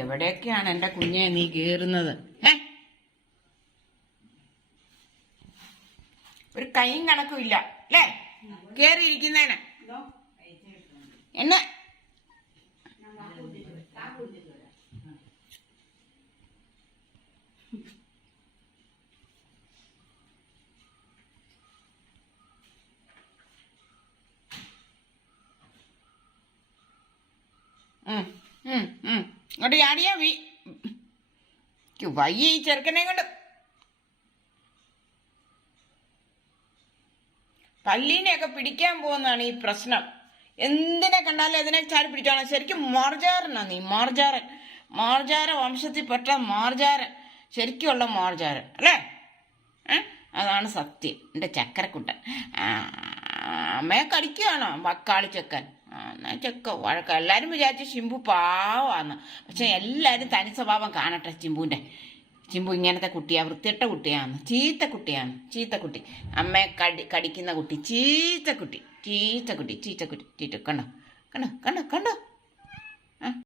എവിടെയൊക്കെയാണ് എന്റെ കുഞ്ഞെ നീ കേറുന്നത്? ഏ ഒരു കൈയും കണക്കും ഇല്ല അല്ലേ? കേറിയിരിക്കുന്നതിന് എന്നെ? Thank ഉം, ഇങ്ങോട്ട് ചാടിയാ വീ യ്യോ, വയ്യ ഈ ചെറുക്കനെ കൊണ്ട്. പല്ലീനെയൊക്കെ പിടിക്കാൻ പോകുന്നതാണ് ഈ പ്രശ്നം. എന്തിനെ കണ്ടാലും അതിനെ ചാടി പിടിച്ചോണം ശരിക്കും മാർജാരനാ നീ മാർജാരൻ. മാർജാര വംശത്തിൽപ്പെട്ട മാർജാരൻ. ശരിക്കുള്ള മാർജാരൻ അല്ലേ? അതാണ് സത്യം. എന്റെ ചക്കരക്കുട്ടൻ അമ്മയെ കടിക്കുകയാണോ വക്കാളി ചെക്കൻ. ആ, വഴക്കം. എല്ലാവരും വിചാരിച്ചു ചിമ്പു പാവാന്ന്. പക്ഷെ എല്ലാവരും തനി സ്വഭാവം കാണട്ടെ ചിമ്പുവിന്റെ. ചിമ്പു ഇങ്ങനത്തെ കുട്ടിയാ വൃത്തിയിട്ട കുട്ടിയാന്ന്. ചീത്ത കുട്ടിയാണ്. ചീത്ത കുട്ടി. അമ്മയെ കടി കടിക്കുന്ന കുട്ടി. ചീത്ത കുട്ടി. ചീത്ത കുട്ടി. ചീത്ത കുട്ടി. ചീത്ത കണ്ടോ? കണ്ടോ? കണ്ടോ? കണ്ടോ?